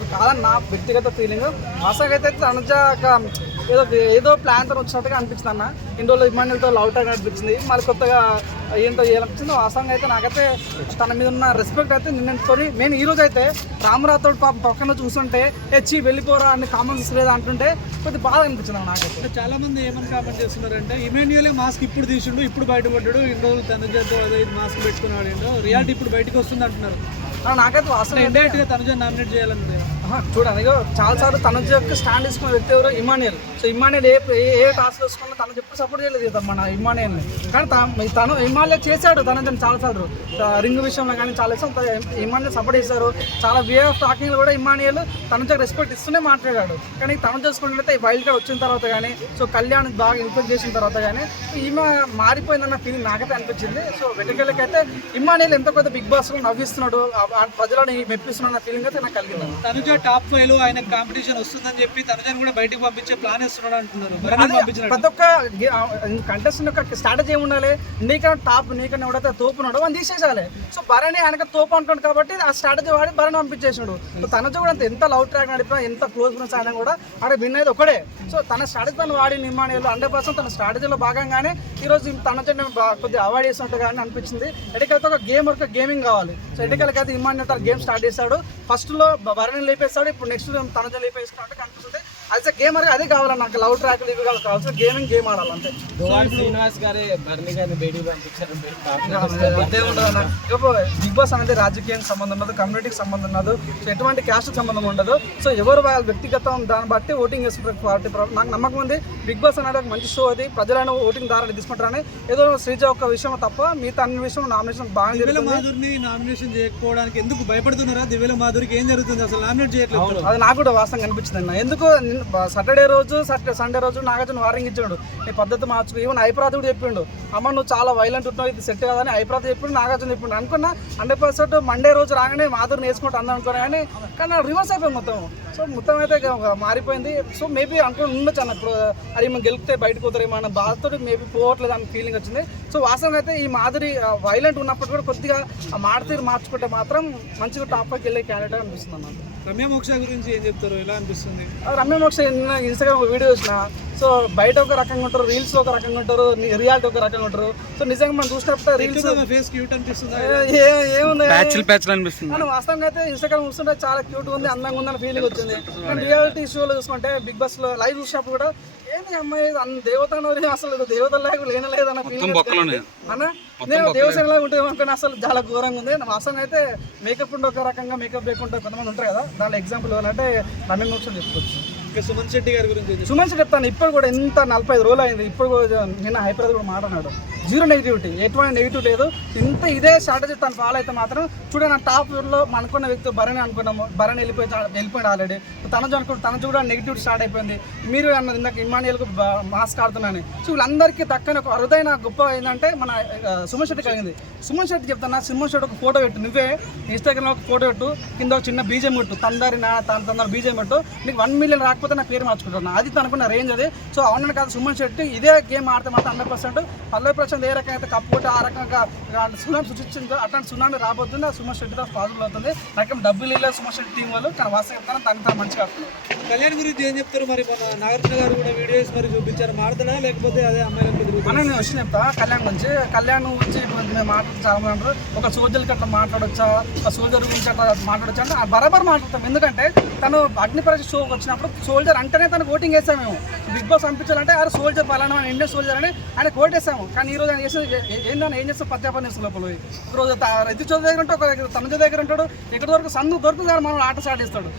కాదని నా వ్యక్తిగత ఫీలింగ్. వాస్తవంగా తనుజ ఏదో ఏదో ప్లాన్తో వచ్చినట్టుగా అనిపించింది అన్న. ఇన్ని రోజులు ఇమాన్యుల్తో లవ్ ట్రాక్ అనిపించింది, మళ్ళీ కొత్తగా ఏంటో ఏమనిపించింది. వాస్తవంగా అయితే నాకైతే తన మీద ఉన్న రెస్పెక్ట్ అయితే నిన్నకొని నేను ఈ రోజు అయితే రామరాథోడ్ పాప పక్కన చూస్తుంటే హెచ్చి వెళ్ళిపోరా అని కామెంట్స్ లేదా అంటుంటే కొద్దిగా బాధ అనిపించింది నాకైతే. చాలా మంది ఏమని కామెంట్ చేస్తున్నారంటే ఇమాన్యుయలే మాస్క్ ఇప్పుడు తీసిండు, ఇప్పుడు బయటపడ్డాడు, ఇన్ని రోజులు తనుజతో మాస్క్ పెట్టుకున్నాడు, రియాలిటీ ఇప్పుడు బయటకు వస్తుంది అంటున్నారు. నాకైతే వాస్తవం ఇండైరెక్ట్గా తనుజ నామినేట్ చేయాలని చూడండి. చాలాసార్లు తనుజ యొక్క స్టాండ్ తీసుకున్న వ్యక్తి ఎవరు? ఇమాన్యుయల్. సో ఇమాన్యుయల్ ఏ టాస్క్ వేసుకున్నా తను ఎప్పుడు సపోర్ట్ చేయలేదు మన ఇమాన్యుయల్ని. కానీ తను ఇమాన్యుయల్ చేశాడు తనుజని చాలాసార్లు రింగ్ విషయంలో కానీ చాలా ఇమాన్యుయల్ సపోర్ట్ చేశారు. చాలా వే ఆఫ్ టాకింగ్ కూడా ఇమాన్యుయల్ తనుజకు రెస్పెక్ట్ ఇస్తూనే మాట్లాడాడు. కానీ తను చూసుకుంటే వైల్డ్ కార్డ్ వచ్చిన తర్వాత కానీ సో కళ్యాణ్ బాగా ఇన్ఫ్లుయెన్స్ చేసిన తర్వాత కానీ ఈమె మారిపోయిందన్న ఫీలింగ్ నాకైతే అనిపించింది. సో వెనకలకైతే ఇమాన్యుయల్ ఎంతో కొంత బిగ్ బాస్లో నవ్విస్తున్నాడు, ప్రజలను మెప్పిస్తున్న ఫీలింగ్ అయితే నాకు కలిగింది. తనుజ టాప్ 5 లో ఆయన కాంపిటీషన్ వస్తుందని చెప్పి తనుజని కూడా బయటకు పంపించే ప్లాన్ వేస్తున్నాడు అంటున్నారు. ప్రతి ఒక్క కంటెస్టెంట్ యొక్క స్ట్రాటజీ ఏమి ఉండాలి? నీకన్నా టాప్ నీకన్నా ఎవడైతే తోపు ఉన్నాడో అని తీసేసాలి. సో భరణి ఆయనకు తోపు అంటున్నాడు కాబట్టి ఆ స్ట్రాటజీ వాడి భరణి పంపించేసాడు. సో తనుజ కూడా ఎంత లవ్ ట్రాక్ నడిపినా ఎంత క్లోజ్ ఫ్రెండ్స్ అయినా కూడా అక్కడ విన్ అయితే ఒకడే. సో తన స్ట్రాటజీ తను వాడి నిర్మాణాలు 100% తన స్ట్రాటజీలో భాగంగానే ఈరోజు తనుజని కొద్దిగా అవాయిడ్ చేసినట్టుగా అనిపించింది. ఎడికలతో ఒక గేమింగ్ కావాలి. సో ఎడికలకైతే ఇమాన్యుయల్ తన గేమ్ స్టార్ట్ చేశాడు. ఫస్ట్లో భరణి లేపేస్తాడు, ఇప్పుడు నెక్స్ట్ తనుజ లేపేస్తున్నట్టు కనిపిస్తుంది. అదే గేమ్ అదే కావాలన్న నాకు లవ్ ట్రాక్లు ఇవి కావాల్సిన గేమ్ ఆడాలి అంతే. శ్రీనివాస్ గారే బర్నీ గారిని బయటికి పంపించారు. బిగ్ బాస్ అనేది రాజకీయానికి సంబంధం ఉండదు, కమ్యూనిటీకి సంబంధం ఉండదు, సో ఎటువంటి క్యాస్ట్కి సంబంధం ఉండదు. సో ఎవరు వాళ్ళ వ్యక్తిగతం దాన్ని బట్టి ఓటింగ్ చేసుకుంటారు పార్టీ. నాకు నమ్మకం ఉంది బిగ్ బాస్ అనేది ఒక మంచి షో. అది ప్రజలను ఓటింగ్ ద్వారా తీసుకుంటారని ఏదో శ్రీజ ఒక విషయం తప్ప మిగతా అన్ని విషయం నామినేషన్ బాగా మాధురిని నామినేషన్ చేయకపోవడానికి ఎందుకు భయపడుతున్నారా? దివ్యల మాధురికి ఏం జరుగుతుంది అసలు నామినేట్ చేయట్లేదు? అది నాకు కూడా వాస్తవంగా అనిపించింది అన్న. ఎందుకు సండే రోజు సండే రోజు నాగార్జున వార్నింగ్ ఇచ్చాడు, నీ పద్ధతి మార్చుకు. ఈవెన్ ఐప్రాత్ కూడా చెప్పిండు, అమ్మ నువ్వు చాలా వైలెంట్ ఉంటున్నావు, ఇది సెట్ కాదని ఐప్రాత్ చెప్పిండు, నాగార్జున చెప్పిండు. అనుకున్నా 100% మండే రోజు రాగానే మాధురిని వేసుకుంటూ అందం అనుకున్నా కానీ రివర్స్ అయిపోయింది మొత్తం. సో మొత్తం అయితే మారిపోయింది. సో మేబీ అనుకుని ఉండొచ్చు అన్న, ఇప్పుడు అది మనం గెలిపితే బయటకు పోతారేమో అన్న బాధతో మేబీ పోవట్లేదు అన్న ఫీలింగ్ వచ్చింది. సో వాస్తవంగా అయితే ఈ మాధురి వైలెంట్ ఉన్నప్పుడు కూడా కొద్దిగా ఆ మాట మార్చుకుంటే మాత్రం మంచిగా టాప్ పైకి వెళ్ళే క్యాండిడేట్ అనిపిస్తుంది అన్న. రమ్య మోక్ష గురించి ఏం చెప్తారు? ఎలా అనిపిస్తుంది? రమ్య మోక్ష ఇన్స్టాగ్రామ్ వీడియో చూసిన. సో బయట ఒక రకంగా ఉంటారు, రీల్స్ ఒక రకంగా ఉంటారు, రియాలిటీ ఒక రకంగా ఉంటారు. సో నిజంగా మనం చూసినప్పుడు రీల్స్ ఏముంది వాస్తవంగా అయితే ఇన్స్టాగ్రామ్ చూస్తుంటే చాలా క్యూట్ ఉంది, అందంగా ఉందని ఫీలింగ్ వచ్చింది. కానీ రియాలిటీ షోలో చూసుకుంటే బిగ్ బాస్ లో లైవ్ చూసినప్పుడు కూడా ఏంది అమ్మాయి దేవత అసలు దేవతలాగా లేనలేదన్న ఫీలింగ్ అన్న. నేను దేవసేనలాగా ఉంటుంది అనుకుని అసలు చాలా ఘోరంగా ఉంది. వాస్తవంగా అయితే మేకప్ ఉంటే ఒక రకంగా, మేకప్ లేకుంటే కొంతమంది ఉంటారు కదా, దాని ఎగ్జాంపుల్ అంటే రమ్య మోక్షం చెప్పుకోవచ్చు. సుమన్ శెట్టి గారి గురించి సుమన్ శెట్టి చెప్తాను. ఇప్పుడు కూడా ఎంత 45 రోజులు అయింది, ఇప్పుడు నిన్న హైప్రాత్ కూడా మాట్లాడాడు. జీరో నెగిటివిటీ, ఎటువంటి నెగిటివ్ లేదు. ఇంత ఇదే స్ట్రాటజీ తను ఫాలో అయితే మాత్రం చూడండి నా టాప్లో అనుకున్న వ్యక్తి భరణి అనుకున్నాము, భరణి వెళ్ళిపోయాడు ఆల్రెడీ. తనజు కూడా నెగిటివిటీ స్టార్ట్ అయిపోయింది. మీరు అన్నది ఇందాక ఇమాన్యుయల్కు మాస్క్ ఆడుతున్నాను. సో వీళ్ళందరికీ దక్కని ఒక అరుదైన గొప్ప ఏంటంటే మన సుమన్ శెట్టికి అయింది. సుమన్ శెట్టి చెప్తాను, సుమన్ శెట్టి ఒక ఫోటో పెట్టు, నువ్వే ఇన్స్టాగ్రామ్లో ఒక ఫోటో పెట్టు, కింద ఒక చిన్న బీజం పెట్టు, తందరి బీజం పెట్టు, నీకు 1 మిలియన్ రాకపోతే నా పేరు మార్చుకుంటున్నాను. అది తనుకున్న రేంజ్ అది. సో అవునని కాదు, సుమన్ శెట్టి ఇదే గేమ్ ఆడితే మాత్రం 100% 40% ఏ రకంగా అయితే కప్పుకుంటే ఆ రకంగా సునామీ సృష్టించిందో అట్లాంటి సునామీ రాబోతుంది. ఆ సుమన్ శెట్టితో పాజిబుల్ అవుతుంది. నాకు డబ్బులు ఇలా సుమన్ శెట్టి టీం వాళ్ళు కానీ వాస్తవం తను మంచిగా ఆడుతున్నారు. కళ్యాణ్ గురించి ఏం చెప్తారు? మరి మన నాగార్జున గారు కూడా వీడియోస్ మరి చూపించారు, మాట్లాడా లేకపోతే అదే అమ్మాయిల నేను వచ్చి చెప్తా కళ్యాణ్ గురించి మేము మాట్లాడుతూ చాలా మంది అంటారు, ఒక సోల్జర్కి అట్లా మాట్లాడొచ్చా, ఒక సోల్జర్ గురించి అట్లా మాట్లాడొచ్చా అంటే బరాబర్ మాట్లాడతాం. ఎందుకంటే తను అగ్ని పరీక్ష షోకి వచ్చినప్పుడు సోల్జర్ అంటేనే తను ఓటింగ్ వేసాము. మేము బిగ్ బాస్ పంపించాలంటే ఆ సోల్జర్ పలానా ఇండియన్ సోల్జర్ అని ఆయన కోటేసాము. కానీ ఈ రోజు ఆయన చేసేది ఏంటన్నా ఏం చేస్తే పత్యాపని చేస్తాం లోపల. ఈరోజు రైతు చోద దగ్గర ఉంటే ఒక తనుజ దగ్గర ఉంటాడు, ఎక్కడి వరకు సందు దొరుకుతుంది మనం ఆట స్టార్ట్ చేస్తాడు.